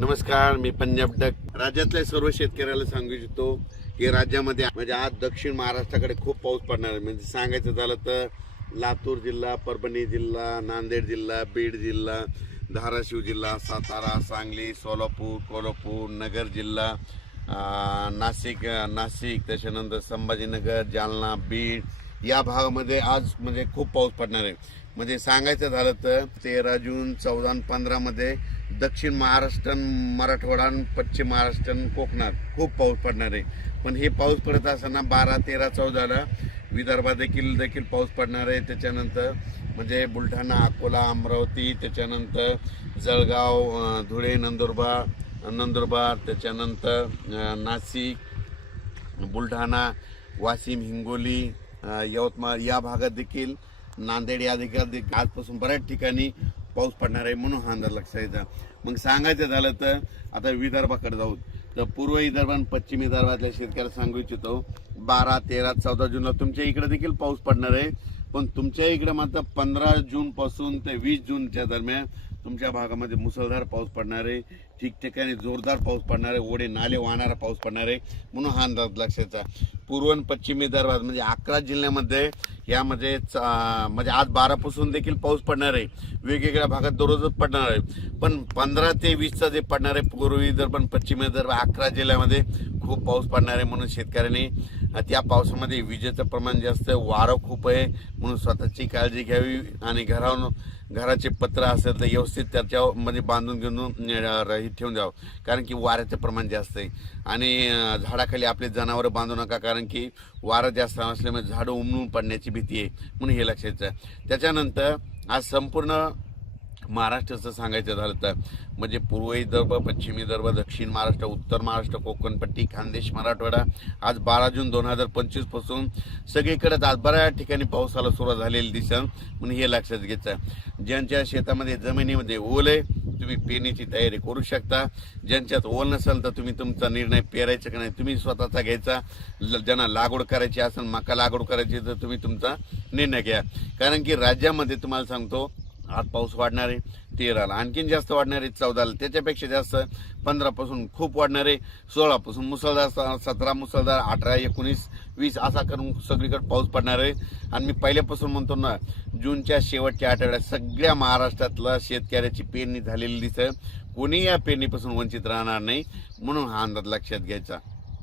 नमस्कार मी पंजाब डक. राज्यातल्या सर्व शेतकऱ्याला सांगू इच्छितो की राज्यामध्ये म्हणजे आज दक्षिण महाराष्ट्राकडे खूप पाऊस पडणार आहे. म्हणजे सांगायचं झालं तर लातूर जिल्हा परभणी जिल्हा नांदेड जिल्हा बीड जिल्हा धाराशिव जिल्हा सातारा सांगली सोलापूर कोल्हापूर नगर जिल्हा नाशिक नाशिक त्याच्यानंतर संभाजीनगर जालना बीड या भागामध्ये आज म्हणजे खूप पाऊस पडणार आहे. म्हणजे सांगायचं झालं तर तेरा जून चौदा आणि पंधरामध्ये दक्षिण महाराष्ट्र मराठवाडा पश्चिम महाराष्ट्र कोकणात खूप पाऊस पडणार आहे. पण हे पाऊस पडत असताना बारा तेरा चौदाला विदर्भात देखील देखील पाऊस पडणार आहे. त्याच्यानंतर म्हणजे बुलढाणा अकोला अमरावती त्याच्यानंतर जळगाव धुळे नंदुरबार नंदुरबार त्याच्यानंतर नाशिक बुलढाणा वाशिम हिंगोली यवतमाळ या भागात देखील नांदेड या देखील आजपासून बऱ्याच ठिकाणी पाऊस पडणार आहे म्हणून हा अंदाज लक्षायचा मग सांगायचं झालं तर आता विदर्भाकडे जाऊ. तर पूर्व विदर्भ आणि पश्चिम विदर्भातल्या शेतकऱ्याला सांगू इच्छितो बारा तेरा चौदा जूनला तुमच्या इकडे देखील पाऊस पडणार आहे. पण तुमच्या इकडे मात्र पंधरा जून पासून ते वीस जूनच्या दरम्यान तुमच्या भागामध्ये मुसळधार पाऊस पडणार आहे. ठिकठिकाणी जोरदार पाऊस पडणार आहे. ओढे नाले वाहणारा पाऊस पडणार आहे. म्हणून हा अंदाज लक्षाचा पूर्व आणि पश्चिम विदर्भात म्हणजे अकरा जिल्ह्यामध्ये यामध्ये म्हणजे आज बारापासून देखील पाऊस पडणार आहे. वेगवेगळ्या भागात दररोजच पडणार आहे. पण पंधरा ते वीसचा जे पडणार आहे पूर्व विदर्भ आणि पश्चिम विदर्भ अकरा जिल्ह्यामध्ये खूप पाऊस पडणार आहे म्हणून शेतकऱ्यांनी त्या पावसामध्ये विजेचं प्रमाण जास्त आहे. वारं खूप आहे. म्हणून स्वतःची काळजी घ्यावी आणि घरावरून घराचे पत्र असेल तर व्यवस्थित त्याच्यामध्ये बांधून घेऊन हे ठेवून द्यावं. कारण की वाऱ्याचं प्रमाण जास्त आहे. आणि झाडाखाली आपले जनावरं बांधू नका कारण की वारं जास्त असल्यामुळे झाडं उमलून पडण्याची भीती आहे. म्हणून हे लक्षात त्याच्यानंतर आज संपूर्ण महाराष्ट्राचं सांगायचं झालं तर म्हणजे पूर्व विदर्भ पश्चिम विदर्भ दक्षिण महाराष्ट्र उत्तर महाराष्ट्र कोकणपट्टी खानदेश मराठवाडा आज बारा जून दोन हजार पंचवीसपासून आज बऱ्याच ठिकाणी पावसाला सुरुवात झालेली दिसत म्हणून हे लक्षात घ्यायचं ज्यांच्या शेतामध्ये जमिनीमध्ये ओल आहे तुम्ही पेरणीची तयारी करू शकता. ज्यांच्यात ओल नसेल तर तुम्ही तुमचा निर्णय पेरायचा का नाही तुम्ही स्वतःचा घ्यायचा. ल- ज्यांना लागवड करायची असेल मका लागवड करायची तर तुम्ही तुमचा निर्णय घ्या. कारण की राज्यामध्ये तुम्हाला सांगतो आज पाऊस वाढणार आहे तेराला आणखीन जास्त वाढणार आहे चौदाला त्याच्यापेक्षा जास्त पंधरापासून खूप वाढणार आहे सोळापासून मुसळधार सतरा मुसळधार अठरा एकोणीस वीस असा करून सगळीकडे पाऊस पडणार. आहे आणि मी पहिल्यापासून म्हणतो ना जूनच्या शेवटच्या आठवड्यात सगळ्या महाराष्ट्रातला शेतकऱ्याची पेरणी झालेली दिसत. कोणी या पेरणीपासून वंचित राहणार नाही म्हणून हा अंदाज लक्षात घ्यायचा.